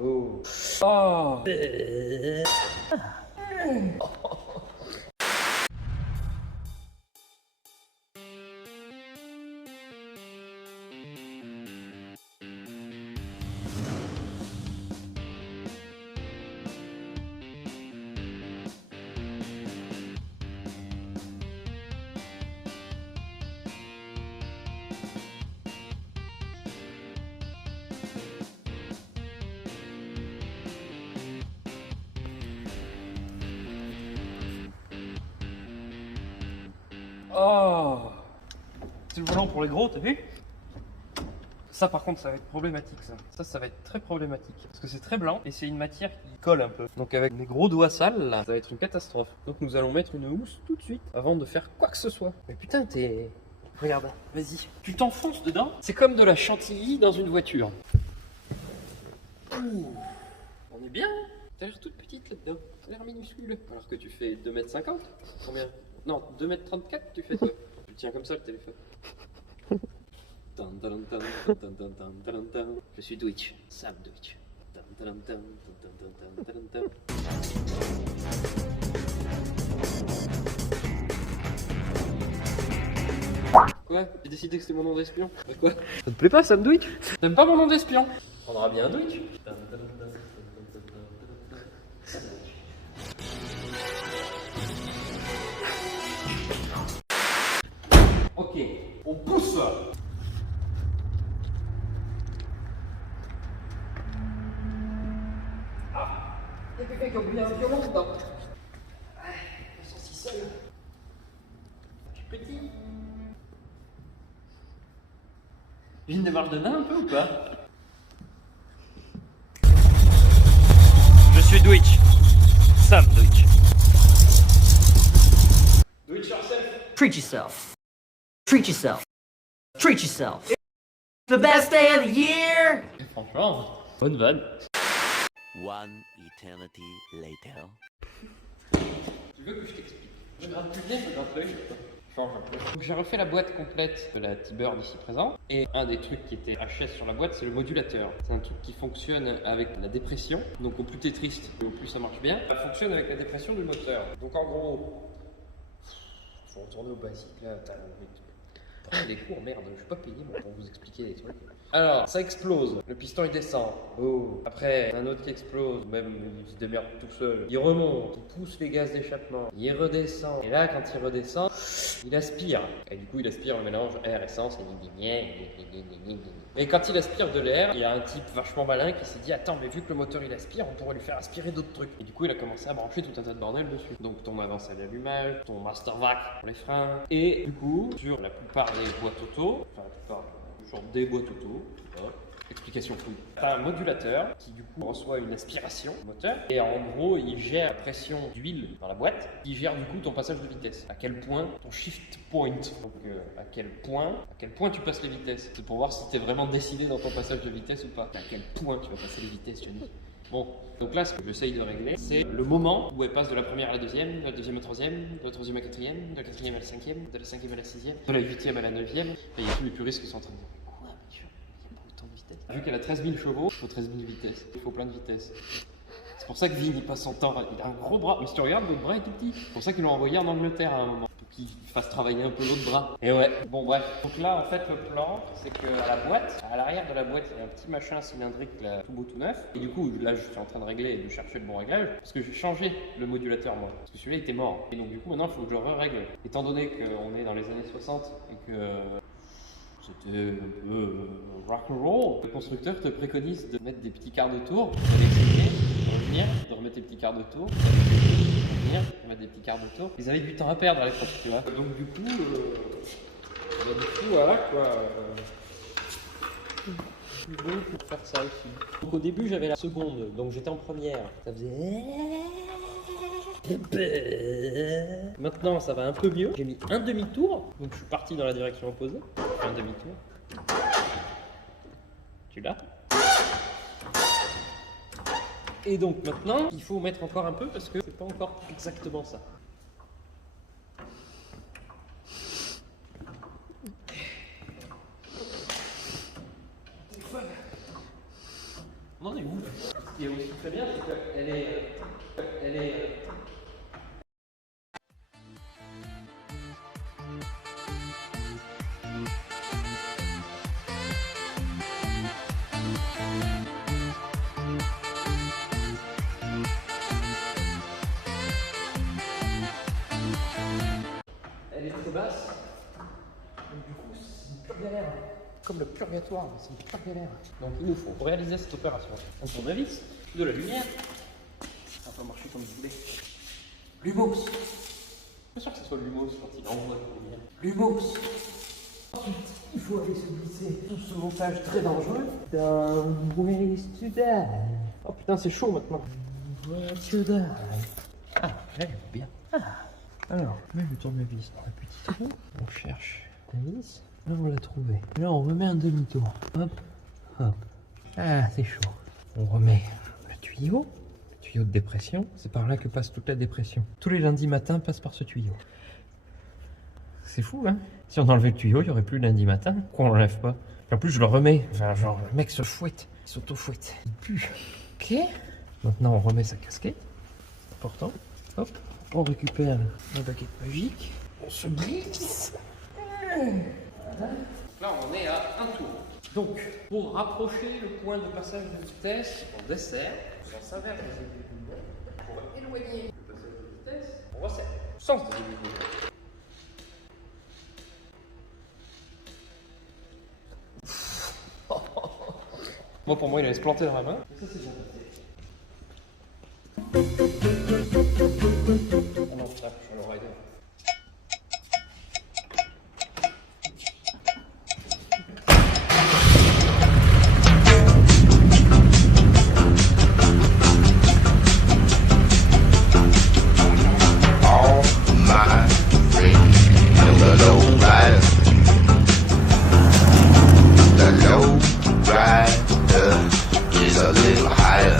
Oh. Oh. Oh. C'est le volant pour les gros, t'as vu? Ça par contre ça va être problématique ça va être très problématique parce que c'est très blanc et c'est une matière qui colle un peu. Donc avec mes gros doigts sales là, ça va être une catastrophe. Donc nous allons mettre une housse tout de suite avant de faire quoi que ce soit. Mais putain t'es... Regarde, vas-y. Tu t'enfonces dedans. C'est comme de la chantilly dans une voiture. Ouh. On est bien. T'as l'air toute petite là-dedans. T'as l'air minuscule. Alors que tu fais 2,50 m. Combien? Non, 2,34 m tu fais toi. Tu tiens comme ça le téléphone. Je suis Twitch, Sam Twitch. Quoi? J'ai décidé que c'était mon nom d'espion. Bah quoi? Ça te plaît pas Sam Twitch? T'aimes pas mon nom d'espion? On aura bien un Twitch. Ok, on pousse. Ah, il y a quelqu'un qui a oublié un violon dedans. Je me sens si seul. Je suis petit. J'ai une démarche de nain un peu ou pas? Je suis Twitch. Sam Twitch. Do it yourself. Treat yourself. Treat yourself. Treat yourself. The best day of the year! Et franchement, bonne vanne. One eternity later. Tu veux que je t'explique? Je gratte plus bien, je gratte l'œil. Je change un peu. Donc j'ai refait la boîte complète de la T-Bird ici présent. Et un des trucs qui était HS sur la boîte, c'est le modulateur. C'est un truc qui fonctionne avec la dépression. Donc au plus t'es triste, au plus ça marche bien. Ça fonctionne avec la dépression du moteur. Donc en gros, faut retourner au basique là. Prenez des cours, merde, je suis pas payé moi, pour vous expliquer des trucs. Alors, ça explose, le piston il descend, oh. Après, un autre qui explose, même il se démerde tout seul. Il remonte, il pousse les gaz d'échappement, il redescend. Et là, quand il redescend, il aspire. Et du coup, il aspire le mélange air-essence et quand il aspire de l'air, il y a un type vachement malin qui s'est dit attends, mais vu que le moteur il aspire, on pourrait lui faire aspirer d'autres trucs. Et du coup, il a commencé à brancher tout un tas de bordel dessus. Donc ton avance à l'allumage, ton master vac pour les freins. Et du coup, sur la plupart des boîtes auto, enfin la plupart, genre des boîtes auto, explication fouille. T'as un modulateur qui du coup reçoit une aspiration du moteur et en gros il gère la pression d'huile dans la boîte, qui gère du coup ton passage de vitesse. À quel point ton shift point, donc à quel point tu passes les vitesses. C'est pour voir si t'es vraiment décidé dans ton passage de vitesse ou pas. À quel point tu vas passer les vitesses, Johnny. Bon, donc là ce que j'essaye de régler, c'est le moment où elle passe de la première à la deuxième, de la deuxième à la troisième, de la troisième à la quatrième, de la quatrième à la cinquième, de la cinquième à la sixième, de la huitième à la neuvième. Et il y a tous les puristes qui sont en train de dire quoi, mais il n'y a pas autant de vitesse. Vu qu'elle a 13 000 chevaux, il faut 13 000 vitesses, il faut plein de vitesses. C'est pour ça que Vin il passe son temps, il a un gros bras, mais si tu regardes, le bras est tout petit. C'est pour ça qu'ils l'ont envoyé en Angleterre à un moment, pour qu'il fasse travailler un peu l'autre bras. Et ouais, bon bref. Donc là en fait le plan, c'est qu'à la boîte, à l'arrière de la boîte, il y a un petit machin cylindrique là, tout beau tout neuf. Et du coup, là je suis en train de régler et de chercher le bon réglage, parce que j'ai changé le modulateur moi, parce que celui-là était mort. Et donc du coup maintenant il faut que je re-règle. Étant donné qu'on est dans les années 60 et que c'était un peu rock'n'roll, le constructeur te préconise de mettre des petits quarts de tour, de revenir, de remettre des petits quarts de tour, de revenir, de mettre des petits quarts de tour. Ils avaient du temps à perdre à l'époque, tu vois. Donc du coup, voilà quoi. Je suis bon pour faire ça aussi. Donc au début j'avais la seconde, donc j'étais en première. Ça faisait... Maintenant ça va un peu mieux. J'ai mis un demi-tour, donc je suis parti dans la direction opposée. Un demi-tour. Tu l'as? Et donc maintenant, il faut mettre encore un peu parce que c'est pas encore exactement ça. On en est où Ce qui est aussi très bien, c'est qu'elle est... Elle est très basse, donc du coup c'est une pure galère. Comme le purgatoire, c'est une pure galère. Donc il nous faut, pour réaliser cette opération, un tournevis, de la lumière, ça va pas marcher comme vous voulez. Lumos. Je suis sûr que ce soit Lumos quand il envoie la lumière. Lumos. Ensuite, il faut aller se glisser tout ce montage très dangereux dans Ways to Die. Oh putain, c'est chaud maintenant. Ways to Die. Ah, là, elle va bien. Ah. Alors, on met le tournevis dans le petit trou. On cherche la vis. Là, on l'a trouvé. Là, on remet un demi-tour. Hop, hop. Ah, c'est chaud. On remet le tuyau de dépression. C'est par là que passe toute la dépression. Tous les lundis matins passent par ce tuyau. C'est fou, hein? Si on enlevait le tuyau, il n'y aurait plus lundi matin. Pourquoi on l'enlève pas? En plus, je le remets. Enfin, genre, le mec se fouette. Il s'auto-fouette. Il pue. Ok. Maintenant, on remet sa casquette. C'est important. Hop. On récupère la baguette magique. On se glisse. Là, on est à un tour. Donc, pour rapprocher le point de passage de vitesse, on desserre. On s'avère des aiguilles. Pour éloigner le passage de vitesse, on resserre. Sens des aiguilles. Moi, pour moi, il allait se planter dans la main. Mais ça, c'est bien passé. Oh non, putain, je suis le rider. The low rider is a little higher.